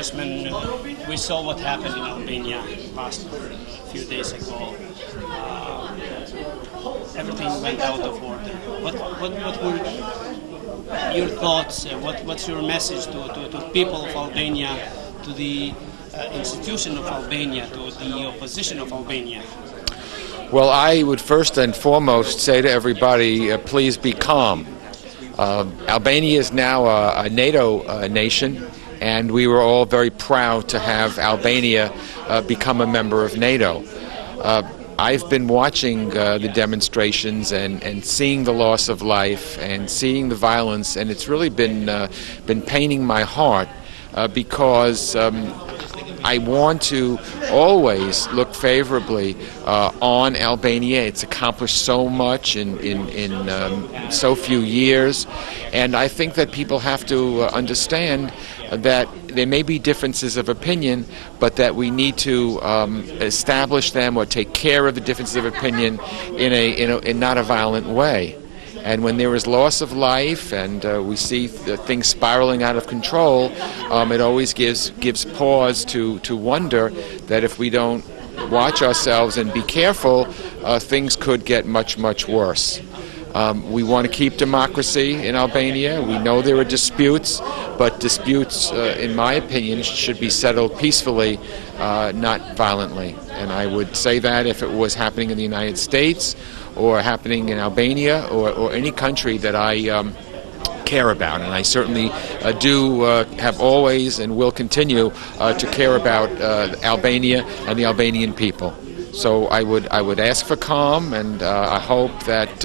We saw what happened in Albania past few days ago. Everything went out of order. What were your thoughts? What's your message to people of Albania, to the institution of Albania, to the opposition of Albania? Well, I would first and foremost say to everybody, please be calm. Albania is now a NATO nation, and we were all very proud to have Albania become a member of NATO. I've been watching the demonstrations and seeing the loss of life and seeing the violence, and it's really been paining my heart because I want to always look favorably on Albania. It's accomplished so much in so few years, and I think that people have to understand that there may be differences of opinion, but that we need to establish them or take care of the differences of opinion in not a violent way. And when there is loss of life and we see things spiraling out of control, it always gives pause to wonder that if we don't watch ourselves and be careful, things could get much, much worse. We want to keep democracy in Albania. We know there are disputes, but disputes, in my opinion, should be settled peacefully, not violently. And I would say that if it was happening in the United States or happening in Albania or any country that I care about, and I certainly do have always and will continue to care about Albania and the Albanian people. So I would ask for calm, and I hope that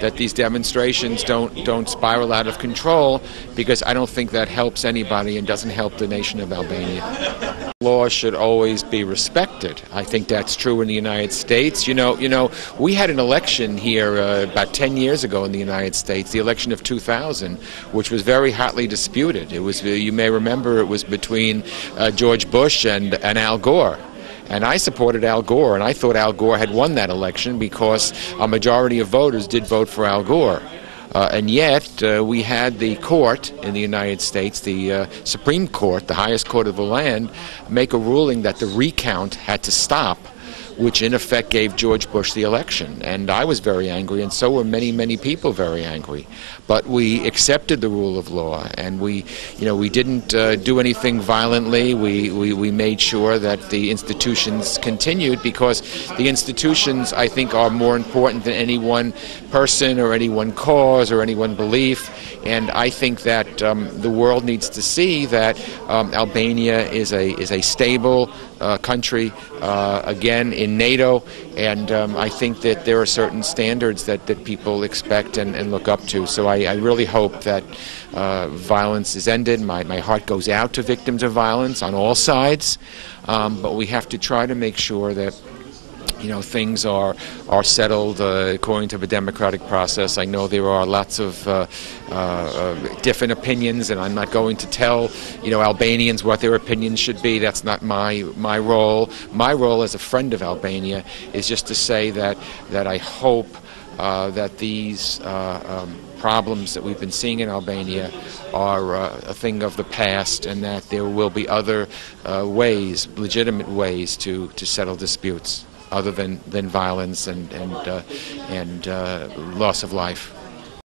that these demonstrations don't spiral out of control, because I don't think that helps anybody and doesn't help the nation of Albania. Law should always be respected. I think that's true in the United States. You know, we had an election here about 10 years ago in the United States, the election of 2000, which was very hotly disputed. It was, you may remember, it was between George Bush and Al Gore. And I supported Al Gore, and I thought Al Gore had won that election because a majority of voters did vote for Al Gore. And yet, we had the court in the United States, the Supreme Court, the highest court of the land, make a ruling that the recount had to stop, which in effect gave George Bush the election. And I was very angry, and so were many, many people very angry. But we accepted the rule of law, and we didn't do anything violently. We made sure that the institutions continued, because the institutions, I think, are more important than any one person or any one cause or any one belief. And I think that the world needs to see that Albania is a stable country, again, in NATO, and I think that there are certain standards that people expect and look up to. So I really hope that violence is ended. My heart goes out to victims of violence on all sides, but we have to try to make sure that things are settled according to the democratic process. I know there are lots of different opinions, and I'm not going to tell Albanians what their opinions should be. That's not my role. My role as a friend of Albania is just to say that I hope that these problems that we've been seeing in Albania are a thing of the past, and that there will be other ways, legitimate ways, to settle disputes other than violence and loss of life.